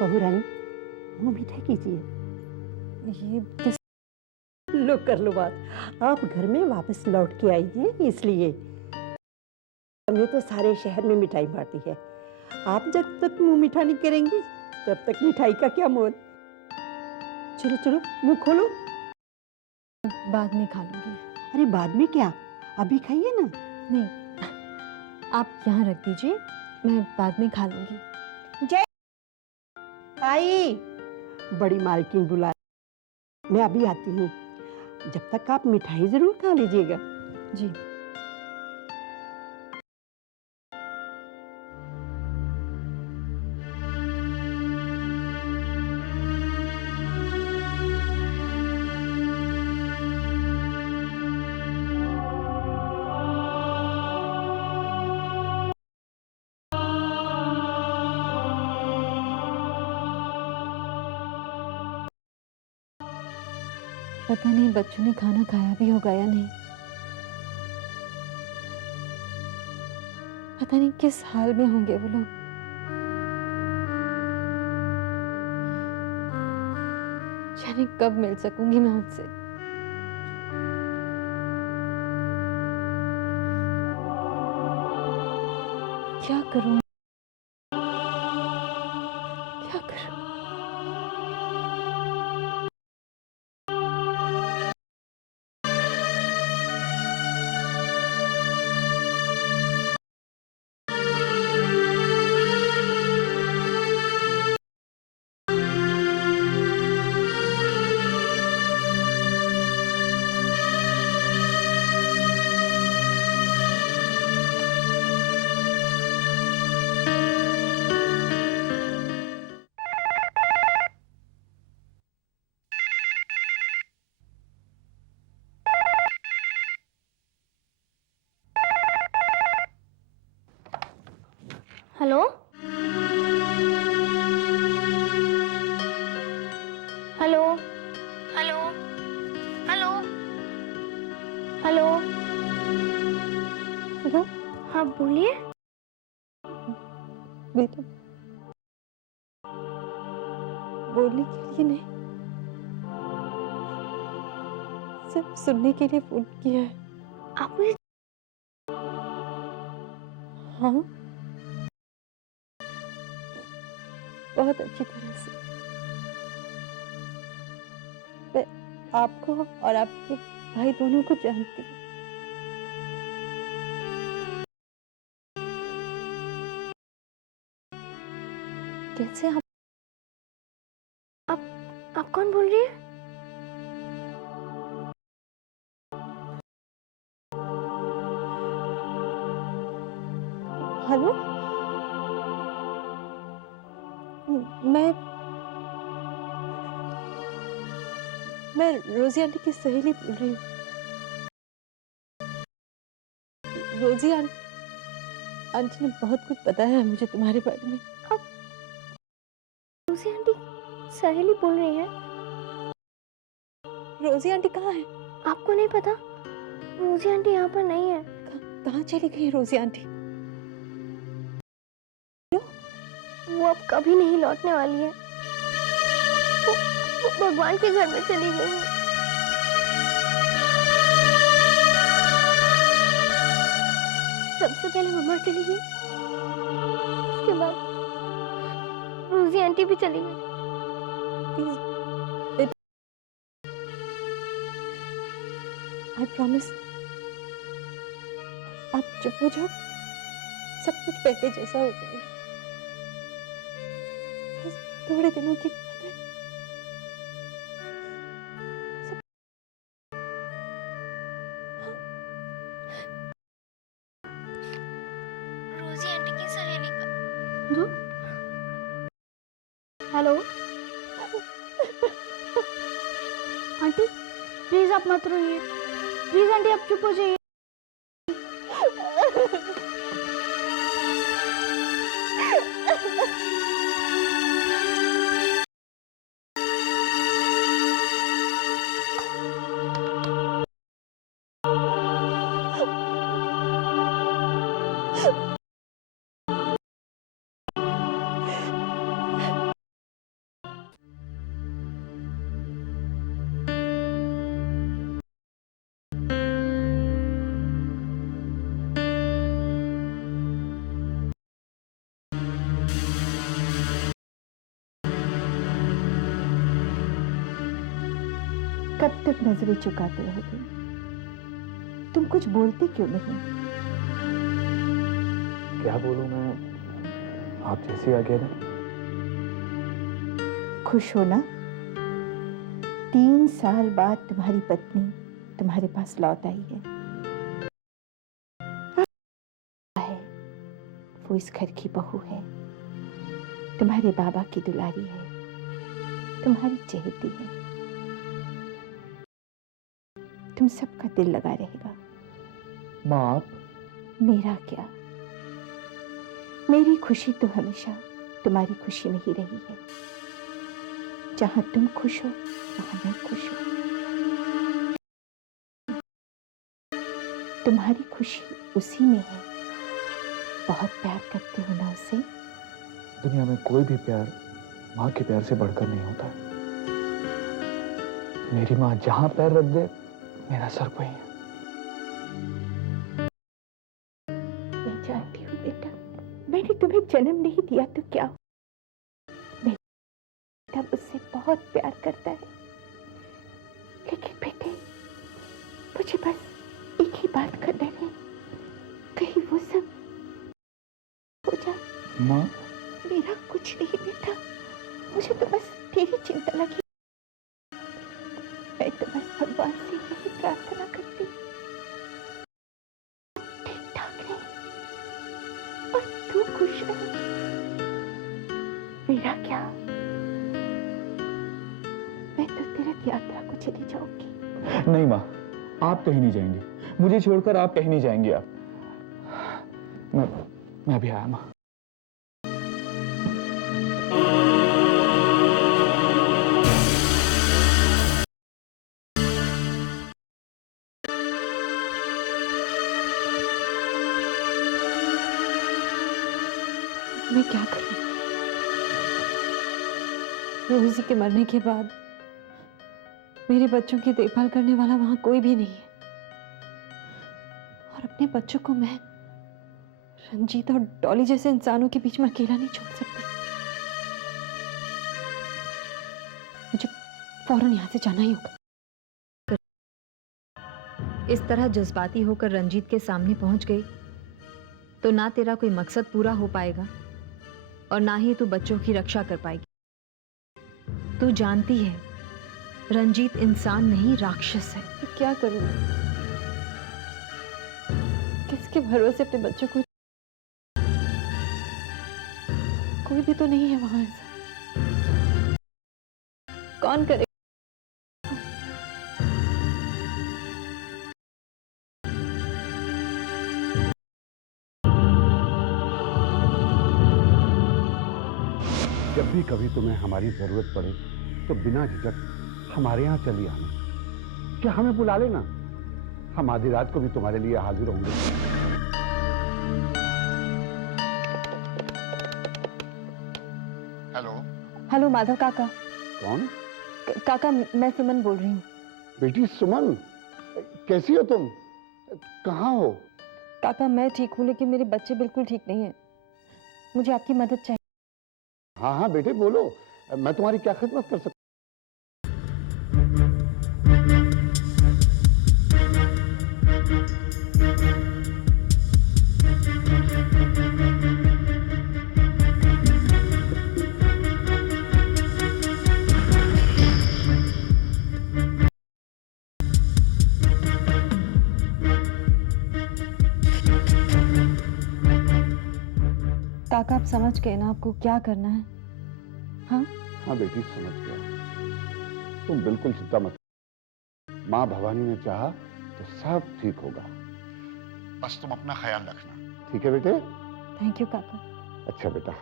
बहू रानी, मुंह मीठा कीजिए। ये किस लो कर लो बात। आप घर में वापस लौट के आई हैं इसलिए। हमने तो सारे शहर में मिठाई बांटी है। आप जब तक मुंह मीठा नहीं करेंगी तब तक मिठाई का क्या मोल। चलो चलो मुंह खोलो। बाद में खा लूंगी। अरे बाद में क्या, अभी खाइए ना। नहीं, आप यहाँ रख दीजिए, मैं बाद में खा लूंगी। जय आई, बड़ी मालकिन बुला, मैं अभी आती हूँ। जब तक आप मिठाई जरूर खा लीजिएगा। जी। पता नहीं बच्चों ने खाना खाया भी होगा या नहीं। पता नहीं किस हाल में होंगे वो लोग। जाने कब मिल सकूंगी मैं उनसे। क्या करूं, क्या करूं। Hello, hello, hello, hello, hello, hello, हाँ बोलिए। बेटा, बोलने के लिए नहीं, सिर्फ सुनने के लिए फोन किया है। आप मुझे हाँ, बहुत अच्छी तरह से। मैं आपको और आपके भाई दोनों को जानती हूँ। कैसे आप कौन बोल रही है? हेलो, मैं रोजी आंटी की सहेली बोल रही हूँ। रोजी आंटी ने बहुत कुछ बताया है मुझे तुम्हारे बारे में। आप रोजी आंटी सहेली बोल रही हैं? रोजी आंटी कहाँ है? आपको नहीं पता? रोजी आंटी यहाँ पर नहीं है। कहाँ चली गई है रोजी आंटी? वो अब कभी नहीं लौटने वाली है। वो भगवान के घर में चली गई है। सबसे पहले मम्मा चली गई, उसके बाद रोजी आंटी भी चली गई। आई प्रॉमिस, आप चुप हो जाओ, सब कुछ पहले जैसा हो जाएगा। बस थोड़े दिनों की बात है। रोजी आंटी की सहेली का। हाँ? हेलो आंटी, प्लीज आप मत रोइए। प्लीज आंटी आप चुप हो जाइए। कब तक नजरें चुकाते रहोगे? तुम कुछ बोलते क्यों नहीं? क्या बोलूं मैं, आप जैसी आगे ना। खुश हो ना? 3 साल बाद तुम्हारी पत्नी तुम्हारे पास लौट आई है। वो इस घर की बहू है, तुम्हारे बाबा की दुलारी है, तुम्हारी चहेती है। तुम सबका दिल लगा रहेगा। माँ आप। मेरा क्या, मेरी खुशी तो हमेशा तुम्हारी खुशी में ही रही है। जहां तुम खुश हो वहां मैं खुश हूं। तुम्हारी खुशी उसी में है। बहुत प्यार करते हो ना उसे? दुनिया में कोई भी प्यार माँ के प्यार से बढ़कर नहीं होता। मेरी माँ जहां पैर रख दे मेरा सर वहीं है। मैं जानती हूँ बेटा, मैंने तुम्हें जन्म नहीं दिया तो क्या, बेटा मुझसे बहुत प्यार करता है। लेकिन बेटे मुझे बस एक ही बात करना है, कहीं वो सब हो जाए। माँ मेरा कुछ नहीं बेटा, मुझे तो बस तेरी चिंता लगी। मैं तो बस भगवान से यही प्रार्थना करती, ठीक ठाक रहे और तू खुश रहे। मेरा क्या, मैं तो तीर्थ यात्रा को चली जाऊंगी। नहीं माँ, आप कहीं नहीं जाएंगे। मुझे छोड़कर आप कहीं नहीं जाएंगे। आप मैं भी आया माँ। मैं क्या करूं? रोजी के मरने के बाद मेरे बच्चों की देखभाल करने वाला वहां कोई भी नहीं है, और अपने बच्चों को मैं रंजीत और डॉली जैसे इंसानों के बीच में अकेला नहीं छोड़ सकती। मुझे फौरन यहां से जाना ही होगा। इस तरह जज्बाती होकर रंजीत के सामने पहुंच गई तो ना तेरा कोई मकसद पूरा हो पाएगा और ना ही तू बच्चों की रक्षा कर पाएगी। तू जानती है रंजीत इंसान नहीं राक्षस है। तो क्या करूं? किसके भरोसे अपने बच्चों को? कोई भी तो नहीं है वहां ऐसा। कौन करे? जब भी कभी तुम्हें हमारी जरूरत पड़े तो बिना झिझक हमारे यहाँ चली आना। क्या हमें बुला लेना, हम आधी रात को भी तुम्हारे लिए हाजिर होंगे। हेलो। हेलो माधव काका। कौन? काका मैं सुमन बोल रही हूँ। बेटी सुमन, कैसी हो तुम? कहाँ हो? काका मैं ठीक हूँ, लेकिन मेरे बच्चे बिल्कुल ठीक नहीं है। मुझे आपकी मदद चाहिए। हाँ हाँ बेटे बोलो, मैं तुम्हारी क्या खिदमत कर सकता काका आप समझ गए ना आपको क्या करना है? हाँ हाँ बेटी समझ गया, तुम बिल्कुल चिंता मत। माँ भवानी ने चाहा तो सब ठीक होगा, बस तुम अपना ख्याल रखना, ठीक है बेटे? थैंक यू काका। अच्छा बेटा।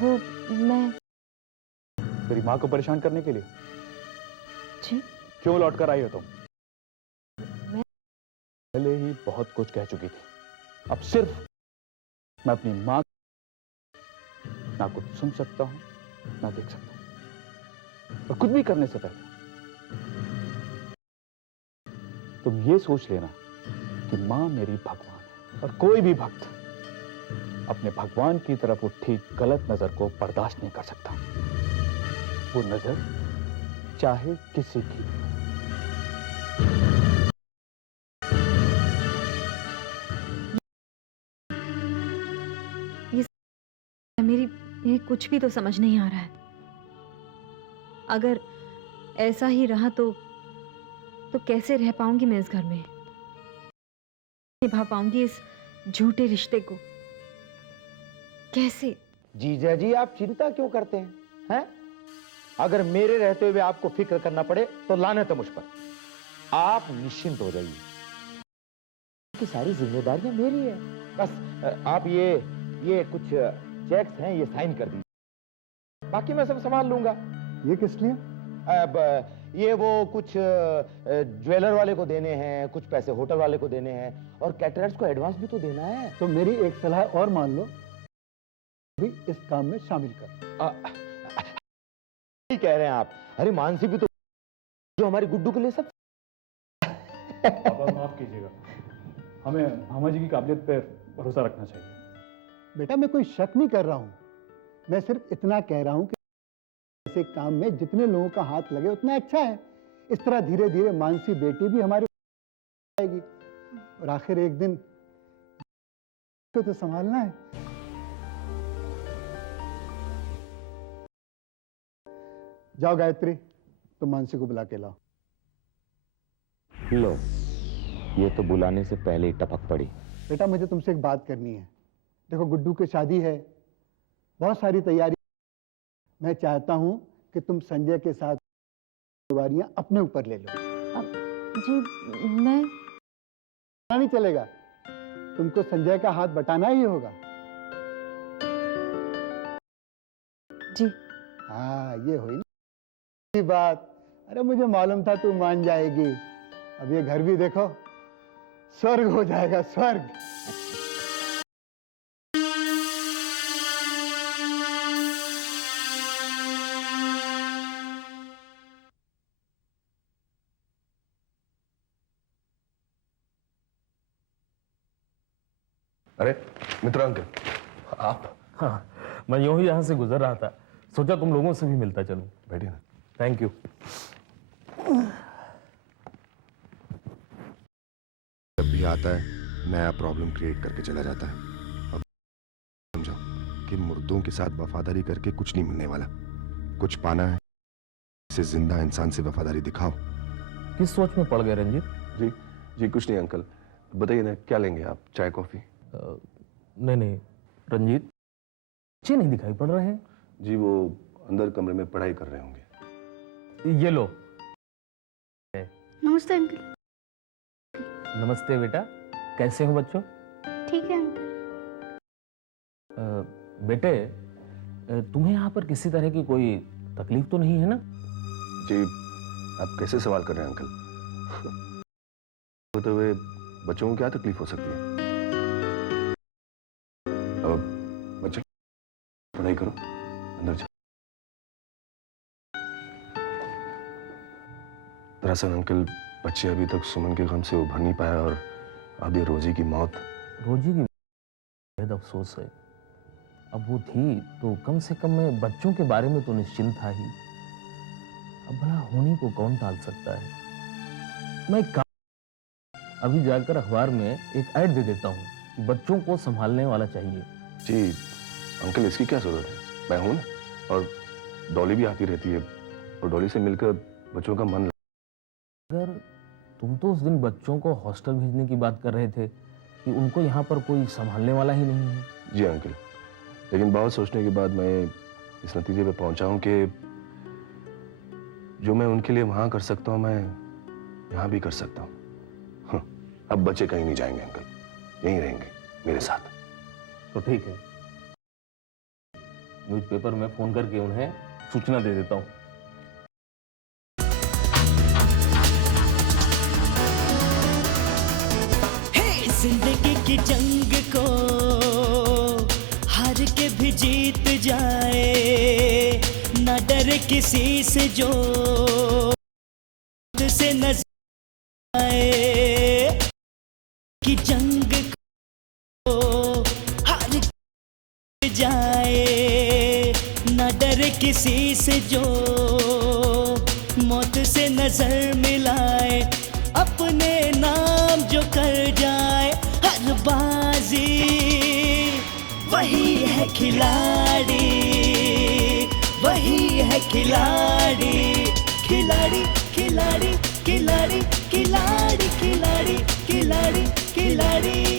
वो मैं तेरी माँ को परेशान करने के लिए जी क्यों लौट कर आई हो तुम? मैं पहले ही बहुत कुछ कह चुकी थी। अब सिर्फ मैं अपनी माँ ना कुछ सुन सकता हूं ना देख सकता हूं, और कुछ भी करने से पहले तुम ये सोच लेना कि मां मेरी भगवान है और कोई भी भक्त अपने भगवान की तरफ उठी गलत नजर को बर्दाश्त नहीं कर सकता। वो नजर चाहे किसी की भी हो। मेरी कुछ भी तो समझ नहीं आ रहा है। अगर ऐसा ही रहा तो कैसे रह पाऊंगी मैं इस घर में, निभा पाऊंगी इस झूठे रिश्ते को कैसे? जीजा जी आप चिंता क्यों करते हैं? अगर मेरे रहते हुए आपको फिक्र करना पड़े तो लानत है मुझ पर। आप निश्चिंत हो जाइए, की सारी जिम्मेदारियां मेरी है। बस आप ये कुछ चेक्स हैं, ये साइन कर दीजिए, बाकी मैं सब संभाल लूंगा। ये किस लिए? अब ये वो कुछ ज्वेलर वाले को देने हैं, कुछ पैसे होटल वाले को देने हैं और कैटरर्स को एडवांस भी तो देना है। तो मेरी एक सलाह और मान लो, भी इस काम में शामिल कर। कह रहे हैं आप? अरे मानसी भी तो जो हमारी गुड्डू के लिए सब। पापा माफ कीजिएगा, हमें मामा जी की काबिलियत पर भरोसा रखना चाहिए। बेटा मैं कोई शक नहीं कर रहा हूं, मैं सिर्फ इतना कह रहा हूं कि ऐसे काम में जितने लोगों का हाथ लगे उतना अच्छा है। इस तरह धीरे धीरे मानसी बेटी भी हमारी आएगी और आखिर एक दिन तो संभालना है। जाओ गायत्री, तुम मानसी को बुला के लाओ। लो, ये तो बुलाने से पहले ही टपक पड़ी। बेटा मुझे तुमसे एक बात करनी है। देखो गुड्डू की शादी है, बहुत सारी तैयारी। मैं चाहता हूं कि तुम संजय के साथ जिम्मेवारियां अपने ऊपर ले लो। जी मैं नहीं चलेगा, तुमको संजय का हाथ बटाना ही होगा। जी हाँ ये हुई ना बात। अरे मुझे मालूम था तू मान जाएगी। अब ये घर भी देखो स्वर्ग हो जाएगा, स्वर्ग। अरे मित्रा अंकल, आप? हाँ, मैं यूं ही यहाँ से गुजर रहा था, सोचा तुम लोगों से भी मिलता चलूं। बैठिए ना। Thank you. जब भी आता है नया प्रॉब्लम क्रिएट करके चला जाता है। अब समझो कि मुर्दों के साथ वफादारी करके कुछ नहीं मिलने वाला। कुछ पाना है, इसे जिंदा इंसान से वफादारी दिखाओ। किस सोच में पड़ गए रंजीत? जी कुछ नहीं अंकल, बताइए ना क्या लेंगे आप, चाय कॉफी? नहीं रंजीत, बच्चे नहीं दिखाई पड़ रहे हैं। जी वो अंदर कमरे में पढ़ाई कर रहे होंगे। ये लो। नमस्ते अंकल। नमस्ते बेटा, कैसे हो बच्चों? ठीक है अंकल। बेटे, तुम्हें यहाँ पर किसी तरह की कोई तकलीफ तो नहीं है ना? जी आप कैसे सवाल कर रहे हैं अंकल? होते हुए बच्चों को क्या तकलीफ हो सकती है? अब बच्चे पढ़ाई करो, अंदर जाओ। दरअसल अंकल बच्चे अभी तक सुमन के गम से उभर नहीं पाया और अब ये रोजी की मौत। रोजी की बेहद अफसोस है। अब वो थी तो कम से कम मैं बच्चों के बारे में तो निश्चिंत था ही। अब भला होने को कौन टाल सकता है? मैं अभी जाकर अखबार में एक ऐड दे देता हूँ कि बच्चों को संभालने वाला चाहिए। जी अंकल इसकी क्या जरूरत है, मैं हूं ना, और डॉली भी आती रहती है और डॉली से मिलकर बच्चों का मन। अगर तुम तो उस दिन बच्चों को हॉस्टल भेजने की बात कर रहे थे कि उनको यहाँ पर कोई संभालने वाला ही नहीं है। जी अंकल, लेकिन बहुत सोचने के बाद मैं इस नतीजे पे पहुंचा हूं कि जो मैं उनके लिए वहां कर सकता हूं मैं यहां भी कर सकता हूं। अब बच्चे कहीं नहीं जाएंगे अंकल, यहीं रहेंगे मेरे साथ। तो ठीक है, न्यूज़पेपर में फोन करके उन्हें सूचना दे देता हूँ। जिंदगी की जंग को हार के भी जीत जाए, ना डरे किसी से जो से नजर आए। की जंग को हार जाए, न डरे किसी से जो मौत से नजर मिलाए, अपने नाम जो कर जाए हर बाजी, वही है खिलाड़ी, वही है खिलाड़ी, खिलाड़ी खिलाड़ी खिलाड़ी खिलाड़ी खिलाड़ी खिलाड़ी खिलाड़ी।